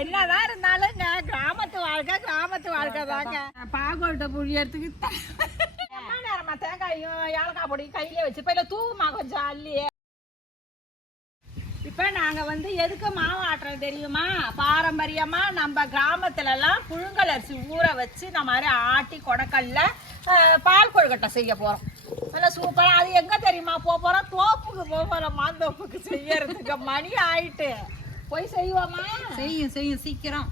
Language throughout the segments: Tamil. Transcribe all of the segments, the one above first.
என்னதான் இருந்தாலும் கிராமத்து வாழ்க்கை தாங்க. பாகோட்டை புழியறதுக்கு நேரமா தேங்காயும் ஏலக்காய் பொடி கையிலே வச்சுப்ப இல்ல தூவுமா கொஞ்சம் அள்ளியே. இப்ப நாங்க எதுக்கு மாவு ஆட்டுறது தெரியுமா? பாரம்பரியமா நம்ம கிராமத்துல எல்லாம் புழுங்கல் அரிசி ஊற வச்சு இந்த மாதிரி ஆட்டி கொடக்கல்ல பால் கொழுக்கட்டை செய்ய போறோம். நல்லா சூப்பரா. அது எங்க தெரியுமா போறோம்? தோப்புக்கு போறோம். மாந்தோப்புக்கு செய்யறதுக்கு மணி ஆயிட்டு போய் செய்வோமா? செய்யும் சீக்கிரம்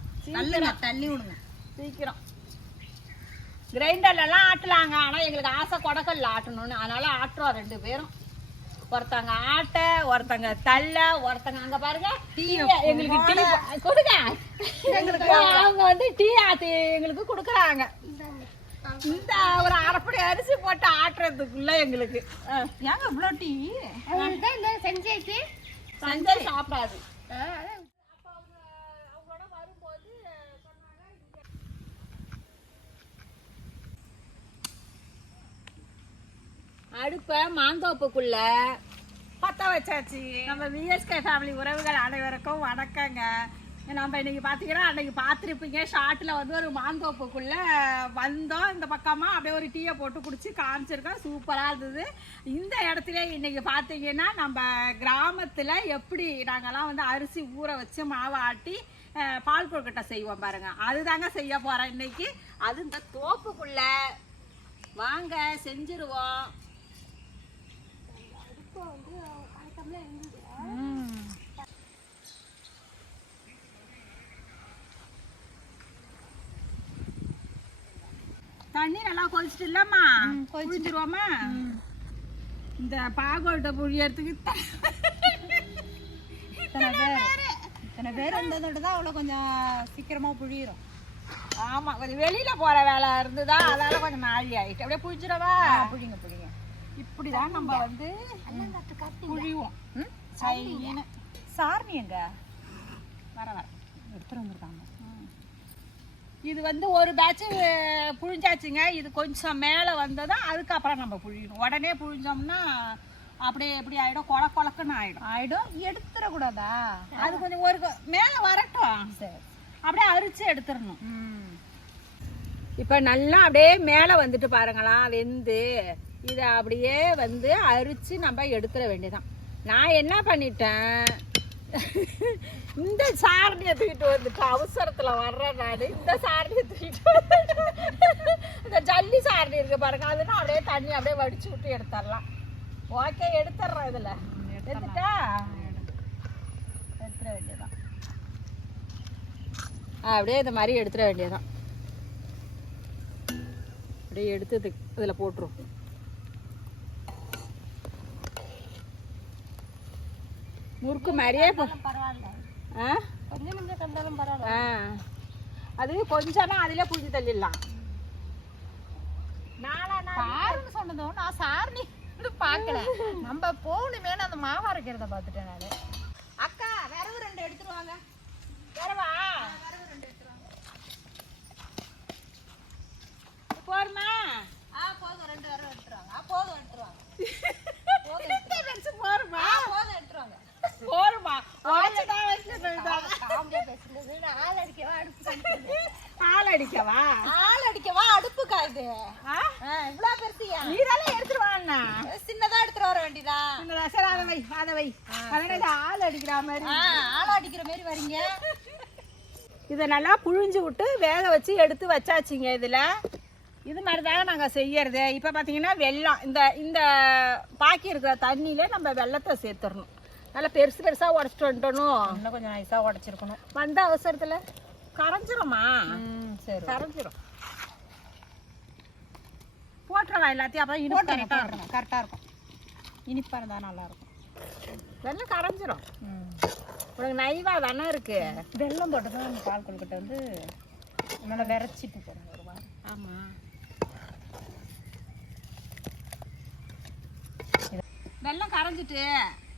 தள்ளி விடுங்க. சீக்கிரம் கிரைண்டர்ல எல்லாம் ஆட்டலாங்க. ஆனா எங்களுக்கு ஆசை கொடக்கல்ல ஆட்டணும்னு, அதனால ஆட்டுறோம் 2 பேரும். ஒருத்தங்க ஆட்ட, ஒருத்தங்க தள்ள, ஒருத்தங்க அங்க பாருங்க எங்களுக்கு டீ கொடுங்க. எங்களுக்கு அவங்க டீ ஆத்தி எங்களுக்கு கொடுக்குறாங்க. இந்த ஒரு அரைப்படி அரிசி போட்டு ஆட்டுறதுக்குள்ள எங்களுக்கு ஏங்க இவ்வளோ டீ சஞ்சய் சாப்பிடாது. அடுப்ப மாந்தோப்புக்குள்ள பத்த வச்சாச்சு. நம்ம விஎஸ்கே ஃபேமிலி உறவுகள் அனைவருக்கும் வணக்கங்க. நம்ம இன்னைக்கு பார்த்தீங்கன்னா அன்னைக்கு பார்த்துருப்பீங்க ஷார்ட்ல ஒரு மாந்தோப்புக்குள்ள வந்தோம். இந்த பக்கமா அப்படியே ஒரு டீயை போட்டு குடிச்சு காமிச்சிருக்கோம். சூப்பரா இருந்தது. இந்த இடத்துல இன்னைக்கு பார்த்தீங்கன்னா நம்ம கிராமத்துல எப்படி நாங்கெல்லாம் அரிசி ஊற வச்சு மாவு ஆட்டி பால் கொழுக்கட்டை செய்வோம் பாருங்க. அதுதாங்க செய்ய போறோம் இன்னைக்கு. அது இந்த தோப்புக்குள்ள வாங்க செஞ்சிருவோம். தண்ணி நல்லா கொதிச்சுட்டு இல்லம்மா குளிச்சிருவோமா? இந்த பாகோட்டை புழியறதுக்கு இத்தனை பேர் வந்ததோடதான் அவ்வளோ கொஞ்சம் சீக்கிரமா புழியிரும். ஆமா, கொஞ்சம் வெளியில போற வேலை இருந்துதா, அதனால கொஞ்சம் நாழி ஆயிட்டு. அப்படியே புழிச்சிடவா? புழிங்க. இப்படிதான் நம்ம புழிவோம். சாரணி எங்க வர எடுத்துட்டு வந்திருக்காங்க. இது ஒரு பேட்ச் புழிஞ்சாச்சுங்க. இது கொஞ்சம் மேலே வந்ததும் அதுக்கப்புறம் நம்ம புழியணும். உடனே புழிஞ்சோம்னா அப்படியே எப்படி ஆயிடும்? கொலக்குன்னு ஆயிடும். எடுத்துடக்கூடாதா? அது கொஞ்சம் ஒரு மேலே வரட்டும். சரி, அப்படியே அரிச்சு எடுத்துடணும். இப்போ நல்லா அப்படியே மேலே வந்துட்டு பாருங்களா வெந்து. இதை அப்படியே அரிச்சு நம்ம எடுத்துட வேண்டியதான். நான் என்ன பண்ணிட்டேன், இந்த சாரணியை தூக்கிட்டு வந்துட்டு அவசரத்துல வர்றேன் நான். இந்த சாரணியை தூக்கிட்டு இந்த ஜல்லி சாரணி இருக்கு பாருங்க, அதுனா அப்படியே தண்ணி அப்படியே வடிச்சு விட்டு எடுத்துடலாம். ஓகே, எடுத்துடுறேன். இதுல எடுத்துட்டா எடுத்துட வேண்டியதான். அப்படியே இந்த மாதிரி எடுத்துட வேண்டியதான். அப்படியே எடுத்து இதுல போட்டுரும். முறுக்கு மாதிரியே அது கொஞ்சமா அதுல புரிஞ்சு தள்ளிடலாம். சொன்னதும் நான் சாரணி பாக்கல. நம்ம போகணுமே அந்த மாவா இருக்கிறத பாத்துட்டேன் நானு. அக்கா விரவு 2 எடுத்துருவாங்க. விரவா விரவு 2 எடுத்துருவாங்க. போருமா? போதும். 2 விரவு எடுத்துருவாங்க. போதும் எடுத்துருவாங்க. போருமா? போதும் எடுத்துருவாங்க. போருமா? ஆள் அடிக்கவா அடுப்பு காயுது. இவ்வளவு பெருசியா? நீதானே எடுத்துருவான்னா? சின்னதா எடுத்துட்டு வர வேண்டியதா? சரி, அதை வை. ஆள் அடிக்கிற மாதிரி. ஆள் அடிக்கிற மாதிரி வரீங்க. இதை நல்லா புழிஞ்சு விட்டு வேக வச்சு எடுத்து வச்சாச்சுங்க. இதுல இது மாதிரிதாங்க நாங்க செய்யறது. இப்ப பாத்தீங்கன்னா வெல்லம், இந்த பாக்கி இருக்கிற தண்ணியில நம்ம வெல்லத்தை சேர்த்துடணும். நல்லா பெருசா உடச்சிட்டு வந்துட்டணும். இன்னும் கொஞ்சம் நைஸா உடச்சிருக்கணும். வந்த அவசரத்துல கரைஞ்சிருமா? சரி, கரைஞ்சிரும். போட்டுறவா எல்லாத்தையும். அப்பதான் இனிப்பு கரெக்டா இருக்கும். இனிப்பா இருந்தா நல்லா இருக்கும். வெள்ளம் கரைஞ்சிரும். உனக்கு நைவா தானே இருக்கு. வெள்ளம் போட்டதும் பால் கொழுக்கட்டை நல்லா விரைச்சிட்டு போறோம் ஒரு வாரம். ஆமா, வெள்ளம் கரைஞ்சிட்டு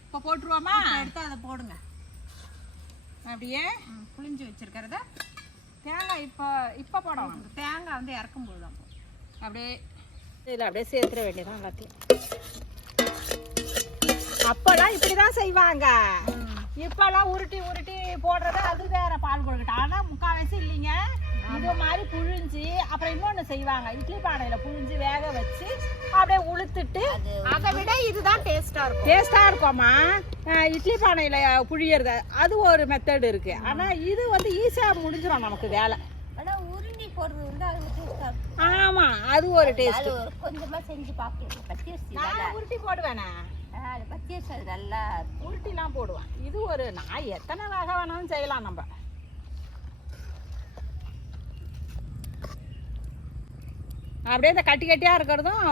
இப்போ போட்டுருவோமா? எடுத்து அதை போடுங்க. அப்படியே புளிஞ்சு வச்சிருக்கிறத தேங்காய் இப்போ போடணும். தேங்காய் இறக்கும் போது தான் அப்படியே இதில் அப்படியே சேர்த்துட வேண்டியதான் எல்லாத்தையும். அப்பெல்லாம் இப்படிதான் செய்வாங்க. இப்பெல்லாம் உருட்டி உருட்டி போடுறது அது வேற பால் கொழுக்கட்டை. ஆனா முக்கால்வாசி இல்லைங்க, இது மாதிரி புழிஞ்சு அப்புறம் இன்னொன்னு செய்வாங்க, இட்லி பானையில புழிஞ்சு வேக வச்சு அப்படியே உளுத்துட்டு. அதை விட இதுதான் டேஸ்டா இருக்கும்மா. இட்லி பானையில புழியறது அது ஒரு மெத்தட் இருக்கு. ஆனா இது வந்து ஈஸியா முடிஞ்சிடும் நமக்கு வேலை. உருண்டி போடுறது வந்து அது டேஸ்டா இருக்கும். ஆமா, அது ஒரு டேஸ்ட். கொஞ்சமா செஞ்சு பாக்கலாம். பச்சரிசி நான் உருட்டி போடுவேனே, பச்சரிசி நல்லா உருட்டிலாம் போடுவேன். இது ஒரு நான் எத்தனை வகை வேணாலும் செய்யலாம் நம்ம. அப்படியே இந்த கட்டி கட்டியா இருக்கிறதும்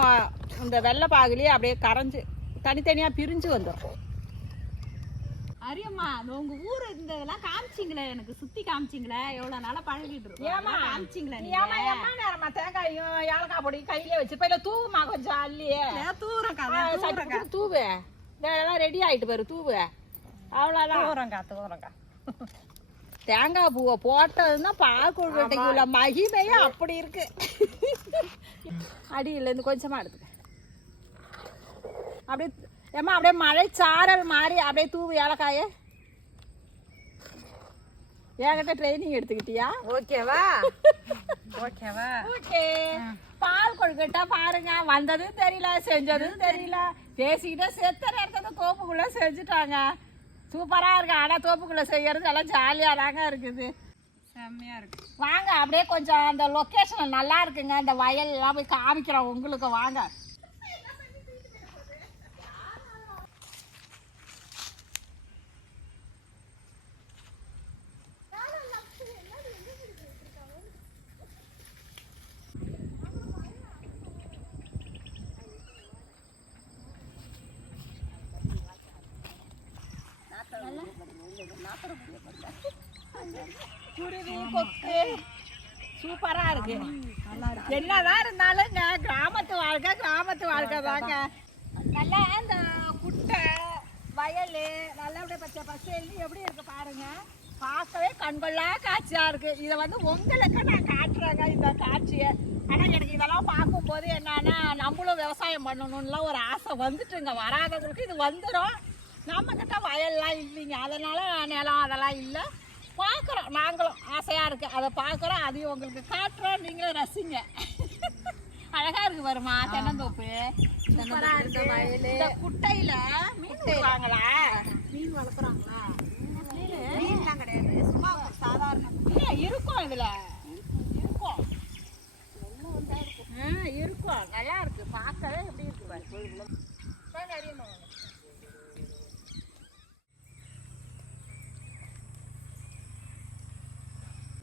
இந்த வெள்ளை பாகுலயே அப்படியே கரைஞ்சு தனித்தனியா பிரிஞ்சு வந்துடும். அரியம்மா, உங்க ஊரு இந்த இதெல்லாம் காமிச்சிங்களே, எனக்கு சுத்தி காமிச்சிங்களே, எவ்வளவு நாளா பழகிட்டு இருக்கோம். ஏமா காமிச்சிங்களே நீங்க? ஏமா ஏமா நேரமா தேங்காயும் ஏலக்காய் பொடி கையிலே வச்சு போயில தூவுமா கொஞ்சம் அள்ளியே. தூவுறக்கா தூவு, இதெல்லாம் ரெடி ஆயிட்டு பாரு, தூவு. அவ்வளவுதான். தூவுறக்கா தேங்காய் பூவை போட்டதுன்னா பால் கொழுக்கட்டைக்கு உள்ள மகிமையே அப்படி இருக்கு. அடியில இருந்து கொஞ்சமா எடுத்துக்க. அப்படியே ஏமா அப்படியே மழை சாரல் மாதிரி அப்படியே தூவு ஏலக்காய. என்கிட்ட ட்ரைனிங் எடுத்துக்கிட்டியா? ஓகேவா? ஓகேவா? ஓகே. பால் கொழுக்கட்டை பாருங்க, வந்ததும் தெரியல செஞ்சதும் தெரியல, பேசிக்கிட்டே செத்த நேரத்துக்கு தோப்புக்குள்ள செஞ்சுட்டாங்க. சூப்பரா இருக்கு. ஆனா தோப்புக்குள்ள செய்யறது எல்லாம் ஜாலியா தாங்க இருக்குது, செம்மையா இருக்கு. வாங்க அப்படியே கொஞ்சம் அந்த லொக்கேஷன் நல்லா இருக்குங்க, இந்த வயல் எல்லாம் போய் காமிக்கிறோம் உங்களுக்கு, வாங்க. குருவி கொக்கு சூப்பரா இருக்கு. என்னதான் இருந்தாலும் கிராமத்து வாழ்க்கை தாங்க. நல்லா இந்த குட்டை வயல் நல்லா அப்படியே பச்சை பசேல்னு எப்படி இருக்கு பாருங்க. பார்க்கவே கண்கொள்ளா காட்சியா இருக்கு. இதை வந்து உங்களுக்கு நான் காட்டுறேங்க இந்த காட்சியை. ஆனா எனக்கு இதெல்லாம் பார்க்கும்போது என்னன்னா, நம்மளும் விவசாயம் பண்ணணும்லாம் ஒரு ஆசை வந்துட்டுங்க. வராதவங்களுக்கு இது வந்துடும். நம்ம கிட்ட வயல்லாம் இல்லைங்க, அதனால நிலம் அதெல்லாம் இல்லை. பார்க்குறோம், நாங்களும் ஆசையாக இருக்குது, அதை பார்க்குறோம், அதையும் உங்களுக்கு காட்டுறோம், நீங்களும் ரசிங்க. அழகாக இருக்குது வருமா தென்னந்தோப்பு, சூப்பராக இருக்குது. வயல் இந்த குட்டையில் மீன் வாங்களா, மீன் வளர்க்குறாங்களா? மீன்லாம் கிடையாது, சும்மா சாதாரண இருக்கும். இதில் இருக்கும், இருக்கும், நல்லா இருக்குது. பார்க்கவே எப்படி இருக்குது பாரு.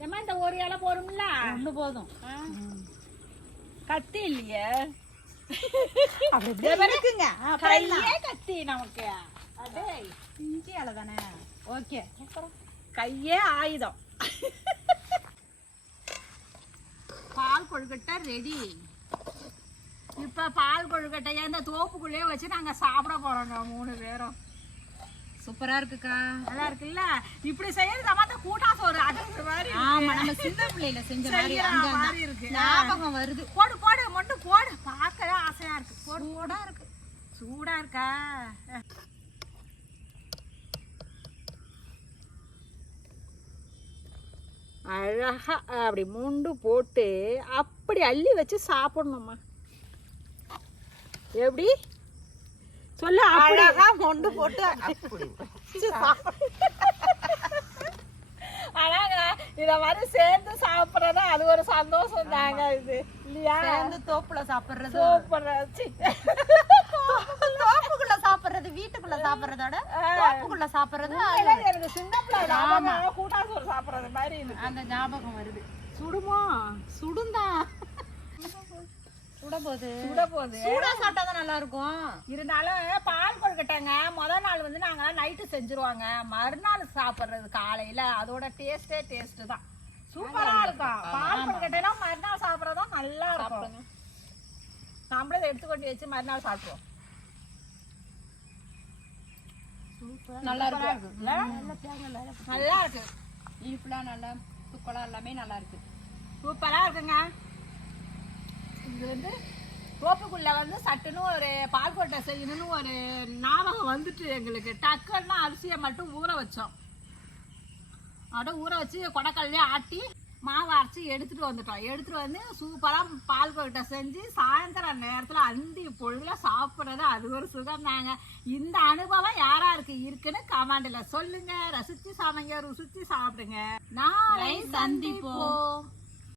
ஏமா இந்த ஒரு இலை போரும்ல, ஒண்ணு போதும். கத்தி இல்லையே, இருக்குங்க கத்தி நமக்கு. அதே இஞ்சி இலை தானே, ஓகே. கையே ஆயுதம். பால் கொழுக்கட்டை ரெடி. இப்ப பால் கொழுக்கட்டைய இந்த தோப்புக்குள்ளேயே வச்சு நாங்க சாப்பிட போறோங்க 3 பேரும். சூப்பரா இருக்குக்கா, நல்லா இருக்குல்ல. இப்படி செய்யறது நம்ம கூட்டா சோறு அது மாதிரி. ஆமா, நம்ம சின்ன பிள்ளையில செஞ்ச மாதிரி இருக்கு, ஞாபகம் வருது. போடு போடு மட்டும் போடு, பார்க்கவே ஆசையா இருக்கு. போடு போடா இருக்கு, சூடா இருக்கா. அழகா அப்படி முண்டு போட்டு அப்படி அள்ளி வச்சு சாப்பிடணுமா? எப்படி சொல்ல? அழகா மொண்டு போட்டு அழகா இத மாதிரி சேர்ந்து சாப்பிடுறது அது ஒரு சந்தோஷம் தாங்க. இது இல்லையா? சேர்ந்து தோப்புல சாப்பிடுறது, தோப்புக்குள்ள சாப்பிடுறது, வீட்டுக்குள்ள சாப்பிடுறதோட தோப்புக்குள்ள சாப்பிடுறது எனக்கு சின்ன பிள்ளை கூட்டாசோறு சாப்பிடுறது மாதிரி அந்த ஞாபகம் வருது. சுடுமா? சுடுந்தான், சூடா சாப்பிட்டாதான் நல்லா இருக்கும். இருந்தாலும் பால் கொழுக்கட்டைங்க முதல் நாள் வந்து நாங்க நைட்டு செஞ்சிருவாங்க, மறுநாள் சாப்பிடுறது காலையில அதோட டேஸ்ட் தான் சூப்பரா இருக்கும். பால் கொழுக்கட்டைனா மறுநாள் சாப்பிடறதும் நல்லா இருக்கும். நம்மளே இதை எடுத்துக்கொண்டு வச்சு மறுநாள் சாப்பிடுவோம். நல்லா இருக்கு, நல்லா இருக்கு. இனிப்புலாம் நல்லா தூக்கலா எல்லாமே நல்லா இருக்கு, சூப்பரா இருக்குங்க. இது வந்து தோப்புக்குள்ள வந்து சட்டுன்னு ஒரு பால்கோட்டை செய்யணும்னு ஒரு ஞாபகம் வந்துட்டு எங்களுக்கு டக்குன்னா அரிசியை மட்டும் ஊற வச்சோம். ஊற வச்சு கொடைக்கல்லையே ஆட்டி மாவு அரைச்சி எடுத்துட்டு வந்துட்டோம். எடுத்துட்டு வந்து சூப்பராக பால்கோட்டை செஞ்சு சாயந்தரம் நேரத்தில் அந்தி பொழுதுல சாப்பிட்றது அது ஒரு சுகம் தாங்க. இந்த அனுபவம் யாராருக்கு இருக்குன்னு கமெண்ட்ல சொல்லுங்க. ரசிச்சு சாமைங்க, ருசிச்சு சாப்பிடுங்க. நாளை சந்திப்போம்.